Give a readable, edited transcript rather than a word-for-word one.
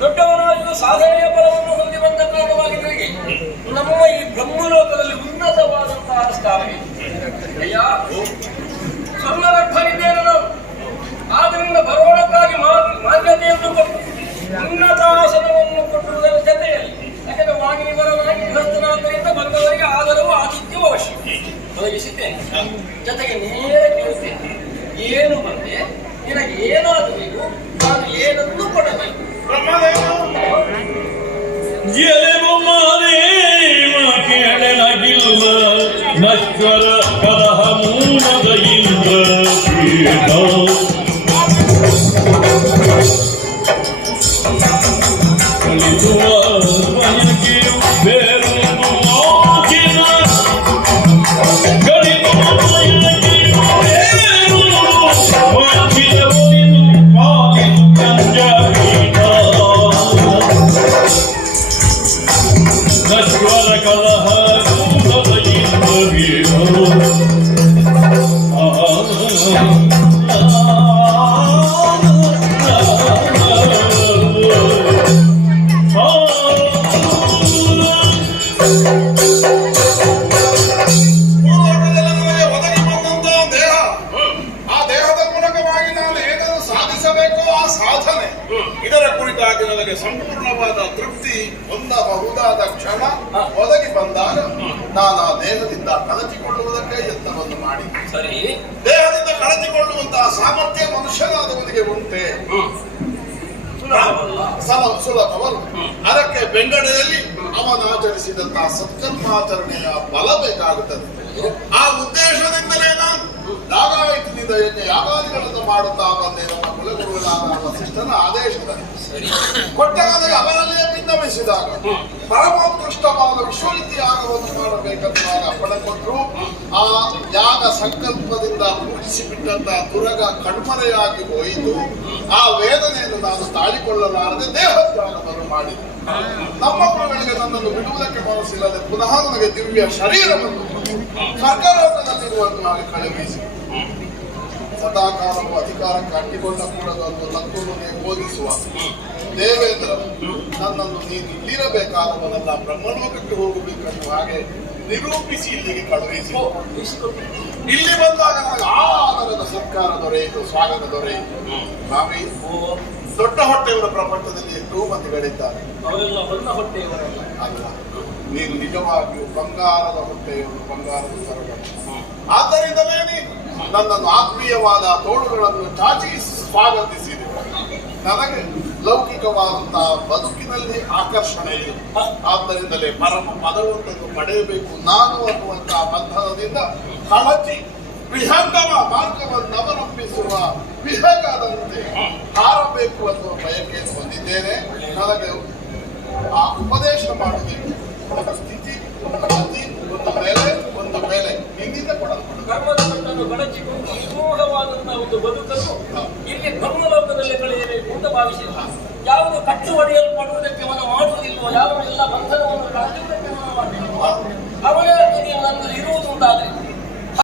ದೊಡ್ಡವನಾಗಿಯೂ ಸಾಧನೆಯ ಫಲವನ್ನು ಹೊಂದಿ ಬಂದ ಕಾರಣವಾಗಿ ನನಗೆ ನಮ್ಮ ಈ ಬ್ರಹ್ಮಲೋಕದಲ್ಲಿ ಉನ್ನತವಾದಂತಹ ಸ್ಥಾನ ಅಯ್ಯ ಸ್ವರ್ಣಗರ್ಭನಿದ್ದೇನೆ ನಾನು. ಆದ್ದರಿಂದ ಬರೋಣಕ್ಕಾಗಿ ಮಾನ್ಯತೆಯನ್ನು ಕೊಟ್ಟು ಉನ್ನತಾಸನವನ್ನು ಕೊಟ್ಟಿರುವುದರ ಜೊತೆಯಲ್ಲಿ ಯಾಕೆಂದ್ರೆ ವಾಣಿನಿ ಬರವಾಗಿ ಗೃಹಸ್ಥನಾದ್ದರಿಂದ ಬಂದವರಿಗೆ ಆದರವು ಆತಿಥ್ಯವೂ ಅವಶ್ಯ ಒದಗಿಸಿದ್ದೇನೆ. ಜೊತೆಗೆ ನೇರ ಕೇಳುತ್ತೇನೆ, ಏನು ಬಂದೆ, ನಿನಗೆ ಏನಾದರೂ ಬೇಕು, ನಾನು ಏನನ್ನು ಕೊಡಬೇಕು. ನಶ್ವರ ಕಲಹ ಮೂಲದ ಇಂದ್ರ ಕಲಿಸುವ ಬಯಕೆಯು ಬೇರೊಂದು ಮೋಚಿನ ಕಲಿಸುವ ಬಯಕೆಯು ಬೇರೊಂದು ಮೋಚಿನ ಒಲಿದು ಪಾಲಿಸು ಕಂಜಪೀಠ ನಶ್ವರ ಕಲಹ ಮೂಲದ ಇಂದ್ರ ಇದರ ಕುರಿತಾಗಿ ನನಗೆ ಸಂಪೂರ್ಣವಾದ ತೃಪ್ತಿ ಹೊಂದಬಹುದಾದ ಕ್ಷಣ ಒದಗಿ ಬಂದಾಗ ನಾನು ಆ ದೇಹದಿಂದ ಕಳಚಿಕೊಳ್ಳುವುದಕ್ಕೆ ಯತ್ನವನ್ನು ಮಾಡಿ ಸರಿ, ದೇಹದಿಂದ ಕಳಚಿಕೊಳ್ಳುವಂತಹ ಸಾಮರ್ಥ್ಯ ಮನುಷ್ಯನಾದವನಿಗೆ ಉಂಟೆ? ಸುಲಭವಲ್ಲ. ಅದಕ್ಕೆ ಬೆಂಗಡೆಯಲ್ಲಿ ಅವನಾಚರಿಸಿದಂತಹ ಸತ್ಕರ್ಮಾಚರಣೆಯ ಬಲ ಬೇಕಾಗುತ್ತದೆ. ಆ ಉದ್ದೇಶದಿಂದಲೇ ನಾನು ಯಾಗಾಯತಿನಿಂದ ಯಾಗಾದಿಗಳನ್ನು ಮಾಡುತ್ತಾ ಬಂದೆ. ನಮ್ಮ ಕುಲಗುರುಗಳಾದ ವಸಿಷ್ಠನ ಆದೇಶದಲ್ಲಿ ಕೊಟ್ಟಾಗ ಅವರಲ್ಲೇ ಭಿನ್ನವಿಸಿದಾಗ ಪರಮೋತ್ಕೃಷ್ಟವಾದ ವಿಶ್ವರೀತಿ ಯಾಗವನ್ನು ಮಾಡಬೇಕಂತಾಗ ಅಪ್ಪಣೆ ಕೊಟ್ಟರು. ಆ ಯಾಗ ಸಂಕಲ್ಪದಿಂದ ಪೂಜಿಸಿಬಿಟ್ಟಂತಹ ದುರಗ ಕಣ್ಮರೆಯಾಗಿ ಹೋಯಿತು. ಆ ವೇದನೆಯನ್ನು ನಾನು ತಾಳಿಕೊಳ್ಳಲಾರದೆ ದೇಹತ್ಯಾಗವನ್ನು ಮಾಡಿದೆ. ನಮ್ಮ ಗುರುಗಳಿಗೆ ನನ್ನನ್ನು ಬಿಡುವುದಕ್ಕೆ ಮನಸ್ಸಿಲ್ಲದೆ ಪುನಃ ನನಗೆ ದಿವ್ಯ ಶರೀರವನ್ನು ಸ್ವರ್ಗಲೋಕದಲ್ಲಿರುವಂತಹ ಕಳುಹಿಸಿ ಸದಾಕಾಲವು ಅಧಿಕಾರಕ್ಕೆ ಅಂಟಿಕೊಂಡ ಕೂಡದು ಅನ್ನೋ ತತ್ವವನ್ನೇ ಬೋಧಿಸುವ ದೇವೇಂದ್ರ ನನ್ನನ್ನು ನೀನು ಇಲ್ಲಿರಬೇಕಾದವನಲ್ಲ ಬ್ರಹ್ಮಲೋಕಕ್ಕೆ ಹೋಗಬೇಕನ್ನು ಹಾಗೆ ನಿರೂಪಿಸಿ ಇಲ್ಲಿಗೆ ಕಳುಹಿಸಿ. ಇಲ್ಲಿ ಬಂದಾಗ ನನಗೆ ಆದರದ ಸತ್ಕಾರ ದೊರೆಯಿತು, ಸ್ವಾಗತ ದೊರೆಯಿತು. ಸ್ವಾಮಿ, ದೊಡ್ಡ ಹೊಟ್ಟೆಯವರ ಪ್ರಪಂಚದಲ್ಲಿ ಎಷ್ಟೋ ಮಂದಿಗಳಿದ್ದಾರೆ. ಅಲ್ಲ, ನೀನು ನಿಜವಾಗಿಯೂ ಬಂಗಾರದ ಹೊಟ್ಟೆಯವರು, ಬಂಗಾರದ ಸರಗಳು. ಆದ್ದರಿಂದಲೇ ನೀನು ನನ್ನನ್ನು ಆತ್ಮೀಯವಾದ ತೋಳುಗಳನ್ನು ಚಾಚಿ ಸ್ವಾಗತಿಸಿದೆ. ನನಗೆ ಲೌಕಿಕವಾದಂತಹ ಬದುಕಿನಲ್ಲಿ ಆಕರ್ಷಣೆ ಇದೆ. ಆದ್ದರಿಂದಲೇ ಪರಮ ಪದವೊಂದನ್ನು ಪಡೆಯಬೇಕು ನಾನು ಅನ್ನುವಂತಹ ಬಂಧನದಿಂದ ಕಳಚಿ ವಿಹಂಗಮ ಮಾರ್ಗವನ್ನು ಅವಲಂಬಿಸುವ ವಿಹಂಗದಂತೆ ಹಾರಬೇಕು ಅನ್ನುವ ಬಯಕೆಯನ್ನು ಹೊಂದಿದ್ದೇನೆ. ನನಗೆ ಆ ಉಪದೇಶ ಮಾಡುವುದಕ್ಕೆ ಸ್ಥಿತಿ